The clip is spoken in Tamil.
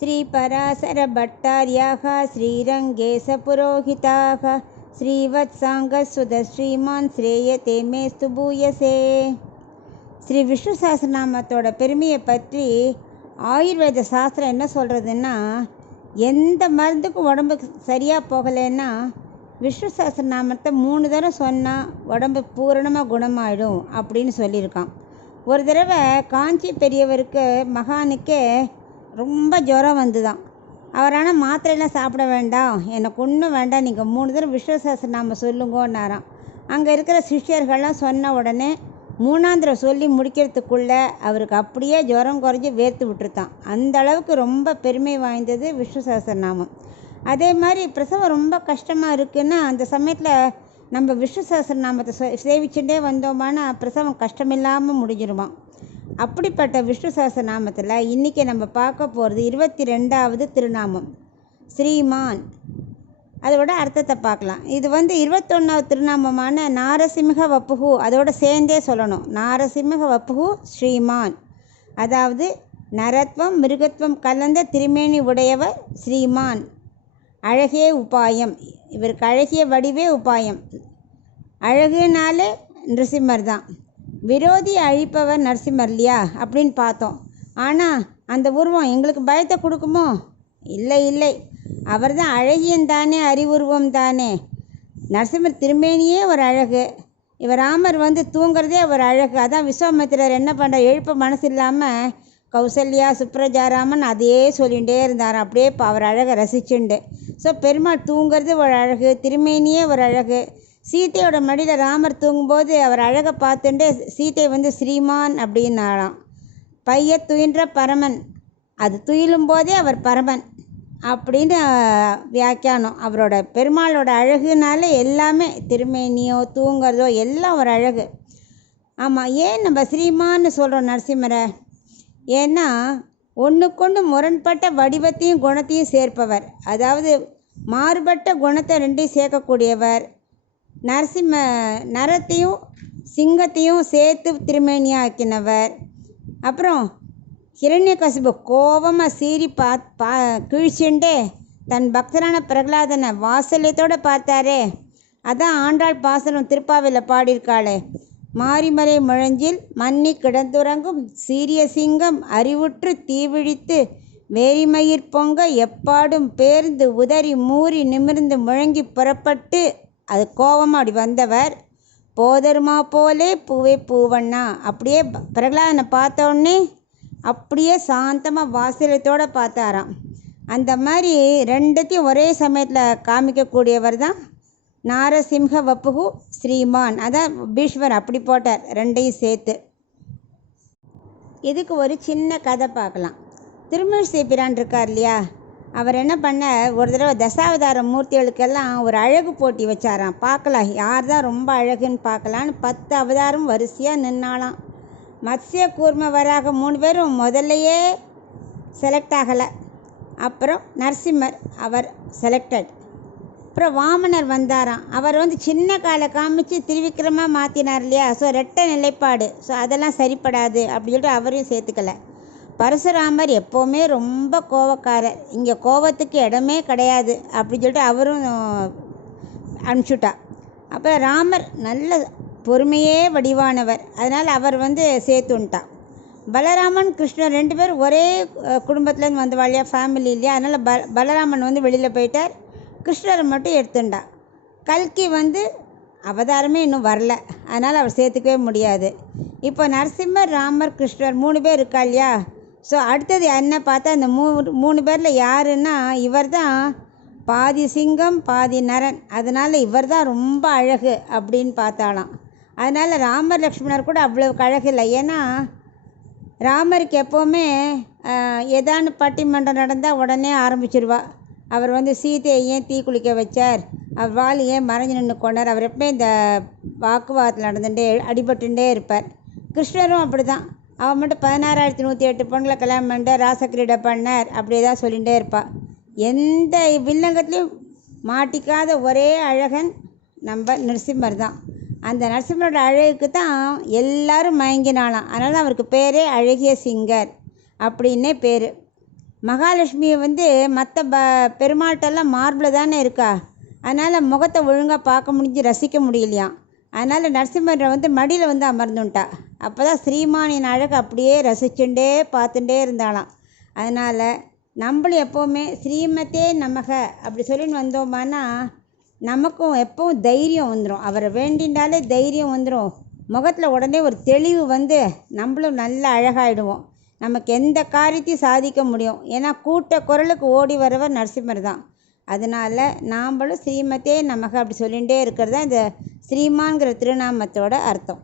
श्रीपराशरभट्टार्याः श्रीरङ्गेशपुरोहिताः श्रीवत्साङ्गसुधश्रीमान् श्रेयते मेस्तु பூயசே. ஸ்ரீ விஷ்ணு சஹஸ்ரநாமத்தோட பெருமையை பற்றி ஆயுர்வேத சாஸ்திரம் என்ன சொல்கிறதுன்னா, எந்த மருந்துக்கும் உடம்பு சரியாக போகலைன்னா விஷ்ணு சஹஸ்ரநாமத்தை 3 தடவை சொன்னால் உடம்பு பூரணமாக குணமாயிடும் அப்படின்னு சொல்லியிருக்கான். ஒரு தடவை காஞ்சி பெரியவருக்கு மகானுக்கே ரொம்ப ஜுரம் வந்துதான். அவரான மாத்திரையெல்லாம் சாப்பிட வேண்டாம், எனக்கு ஒன்றும் வேண்டாம், நீங்கள் 3 தடவை விஷ்ணு சஹஸ்ரநாமம் சொல்லுங்கன்னாராம். அங்கே இருக்கிற சிஷ்யர்கள்லாம் சொன்ன உடனே 3ஆம் தடவை சொல்லி முடிக்கிறதுக்குள்ளே அவருக்கு அப்படியே ஜுரம் குறைஞ்சி வேர்த்து விட்டுருத்தான். அந்த அளவுக்கு ரொம்ப பெருமை வாய்ந்தது விஷ்ணு சஹஸ்ரநாமம். அதே மாதிரி பிரசவம் ரொம்ப கஷ்டமாக இருக்குன்னா அந்த சமயத்தில் நம்ம விஷ்ணு சஹஸ்ரநாமத்தை சேவிச்சுட்டே வந்தோமானா பிரசவம் கஷ்டமில்லாமல் முடிஞ்சிருமா. அப்படிப்பட்ட விஷ்ணு சஹஸ்ரநாமத்தில் இன்றைக்கி நம்ம பார்க்க போகிறது 22வது திருநாமம் ஸ்ரீமான். அதோட அர்த்தத்தை பார்க்கலாம். இது 21வது திருநாமமான நாரசிம்ஹ வப்புஹு, அதோட சேர்ந்தே சொல்லணும். நாரசிம்ஹ வப்புஹு ஸ்ரீமான், அதாவது நரத்வம் மிருகத்துவம் கலந்த திருமேனி உடையவர் ஸ்ரீமான். அழகே உபாயம், இவருக்கு அழகிய வடிவே உபாயம். அழகுனாலே நரசிம்மர் தான். விரோதி அழிப்பவர் நரசிம்மர் இல்லையா அப்படின்னு பார்த்தோம். ஆனால் அந்த உருவம் எங்களுக்கு பயத்தை கொடுக்குமோ? இல்லை இல்லை, அவர் தான் அழகியன் தானே, அறிவுருவம் தானே. நரசிம்மர் திருமேனியே ஒரு அழகு. இவர் ராமர் தூங்குறதே ஒரு அழகு. அதான் விஸ்வாமித்திரர் என்ன பண்ணுற, எழுப்ப மனசு இல்லாமல் கௌசல்யா சுப்ரஜாராமன் அதையே சொல்லிகிட்டே இருந்தார். அப்படியே அவர் அழகை ரசிச்சுண்டு. ஸோ பெருமாள் தூங்குறது ஒரு அழகு, திருமேனியே ஒரு அழகு. சீத்தையோட மடியில் ராமர் தூங்கும்போது அவர் அழகை பார்த்துட்டு சீத்தை ஸ்ரீமான் அப்படின்னாலாம். பைய துயின்ற பரமன், அது துயிலும் போதே அவர் பரமன் அப்படின்னு வியாக்கியானம். அவரோட பெருமாளோட அழகுனால எல்லாமே, திருமேனியோ தூங்குறதோ எல்லாம் ஒரு அழகு. ஆமாம், ஏன் நம்ம ஸ்ரீமான்னு சொல்கிறோம் நரசிம்மரை? ஏன்னா ஒன்றுக்கொன்று முரண்பட்ட வடிவத்தையும் குணத்தையும் சேர்ப்பவர், அதாவது மாறுபட்ட குணத்தை ரெண்டையும் சேர்க்கக்கூடியவர். நரத்தையும் சிங்கத்தையும் சேர்த்து திருமேனியாக ஆக்கினவர். அப்புறம் ஹிரண்யகசிபு கோபமாக சீறி கிழிச்சுண்டே தன் பக்தரான பிரகலாதனை வாசல்யத்தோடு பார்த்தாரே, அதான் ஆண்டாள் பாசனம் திருப்பாவையில் பாடியிருக்காளே. மாரிமலை முழஞ்சில் மன்னி கிடந்துறங்கும் சீரிய சிங்கம் அறிவுற்று தீவிழித்து வேரிமயிர் பொங்க எப்பாடும் பேர்ந்து உதறி மூறி நிமிர்ந்து முழங்கி புறப்பட்டு, அது கோபமாக அப்படி வந்தவர். போதருமா போலே பூவே பூவண்ணா, அப்படியே பிரகலாதனை பார்த்தோடனே அப்படியே சாந்தமாக வாசலத்தோடு பார்த்தாராம். அந்த மாதிரி ரெண்டுத்தையும் ஒரே சமயத்தில் காமிக்கக்கூடியவர் தான் நாரசிம்ஹ வப்புஹு ஸ்ரீமான். அதான் பீஷ்மர் அப்படி போட்டார், ரெண்டையும் சேர்த்து. இதுக்கு ஒரு சின்ன கதை பார்க்கலாம். திருமழிசை பிரான் இருக்கார் இல்லையா, அவர் என்ன பண்ண, ஒரு தடவை தசாவதார மூர்த்திகளுக்கெல்லாம் ஒரு அழகு போட்டி வச்சாராம். பார்க்கலாம் யார் தான் ரொம்ப அழகுன்னு பார்க்கலான்னு 10 அவதாரம் வரிசையாக நின்னாலாம். மத்ஸ்ய கூர்ம வராக 3 பேரும் முதல்லையே செலக்ட் ஆகலை. அப்புறம் நரசிம்மர் அவர் செலக்டட். அப்புறம் வாமனர் வந்தாராம். அவர் சின்ன காலை காமிச்சு திருவிக்கிரமாக மாற்றினார் இல்லையா. ஸோ ரெட்டை நிலைப்பாடு, ஸோ அதெல்லாம் சரிப்படாது அப்படின்னு சொல்லிட்டு அவரையும் சேர்த்துக்கலை. பரசுராமர் எப்போவுமே ரொம்ப கோவக்காரர், இங்கே கோபத்துக்கு இடமே கிடையாது அப்படின்னு சொல்லிட்டு அவரும் அனுப்பிச்சுட்டா. அப்புறம் ராமர் நல்ல பொறுமையே வடிவானவர், அதனால் அவர் சேர்த்துன்ட்டா. பலராமன் கிருஷ்ணர் 2 பேரும் ஒரே குடும்பத்துலேருந்து வந்தவா இல்லையா, ஃபேமிலி இல்லையா. அதனால் பலராமன் வெளியில் போயிட்டார், கிருஷ்ணரை மட்டும் எடுத்துட்டா. கல்கி அவதாரமே இன்னும் வரல, அதனால் அவர் சேர்த்துக்கவே முடியாது. இப்போ நரசிம்மர் ராமர் கிருஷ்ணர் 3 பேர் இருக்கா இல்லையா. ஸோ அடுத்தது என்ன பார்த்தா, இந்த 3 பேரில் யாருன்னா இவர் தான் பாதி சிங்கம் பாதி நரன், அதனால் இவர் தான் ரொம்ப அழகு அப்படின்னு பார்த்தாலாம். அதனால் ராமர் லக்ஷ்மணர் கூட அவ்வளோக்கு அழகு இல்லை. ஏன்னா ராமருக்கு எப்போவுமே ஏதானு பட்டிமன்றம் நடந்தால் உடனே ஆரம்பிச்சிருவா. அவர் சீதையை ஏன் தீ குளிக்க வச்சார், அவர் வாள் ஏன் மறைஞ்சு நின்று கொண்டார், அவர் எப்பவுமே இந்த வாக்குவாதத்தில் நடந்துகிட்டே அடிபட்டுட்டே இருப்பார். கிருஷ்ணரும் அப்படி தான், அவன் மட்டும் 16,108 பொண்களை கல்யாணம் பண்ணிட்டு ராசக்கிரீடை பண்ணார், அப்படியே தான் சொல்லிகிட்டே இருப்பாள். எந்த வில்லங்கத்துலேயும் மாட்டிக்காத ஒரே அழகன் நம்ம நரசிம்மர் தான். அந்த நரசிம்மரோட அழகுக்கு தான் எல்லாரும் மயங்கினாலாம். அதனால தான் அவருக்கு பேரே அழகிய சிங்கர் அப்படின்னே பேர். மகாலட்சுமியை வந்து மற்ற பெருமாள்கிட்டெல்லாம் மார்பில் தானே இருக்கா, அதனால் முகத்தை ஒழுங்காக பார்க்க முடிஞ்சு ரசிக்க முடியலையாம். அதனால் நரசிம்மரை வந்து மடியில் வந்து அமர்ந்துட்டா. அப்போ தான் ஸ்ரீமானின் அழகு அப்படியே ரசிச்சுட்டே பார்த்துட்டே இருந்தாளாம். அதனால் நம்மளும் எப்போவுமே ஸ்ரீமத்தே நமக அப்படி சொல்லின்னு வந்தோமானா நமக்கும் எப்பவும் தைரியம் வந்துடும். அவரை வேண்டின்றாலே தைரியம் வந்துடும். முகத்தில் உடனே ஒரு தெளிவு வந்து நம்மளும் நல்ல அழகாயிடுவோம். நமக்கு எந்த காரியத்தையும் சாதிக்க முடியும். ஏன்னா கூட்ட குரலுக்கு ஓடி வரவர் நரசிம்மர் தான். அதனால் நாம்ளும் ஸ்ரீமத்தே நமக அப்படி சொல்லிகிட்டே இருக்கிறது தான் இந்த ஸ்ரீமான்கிற திருநாமத்தோட அர்த்தம்.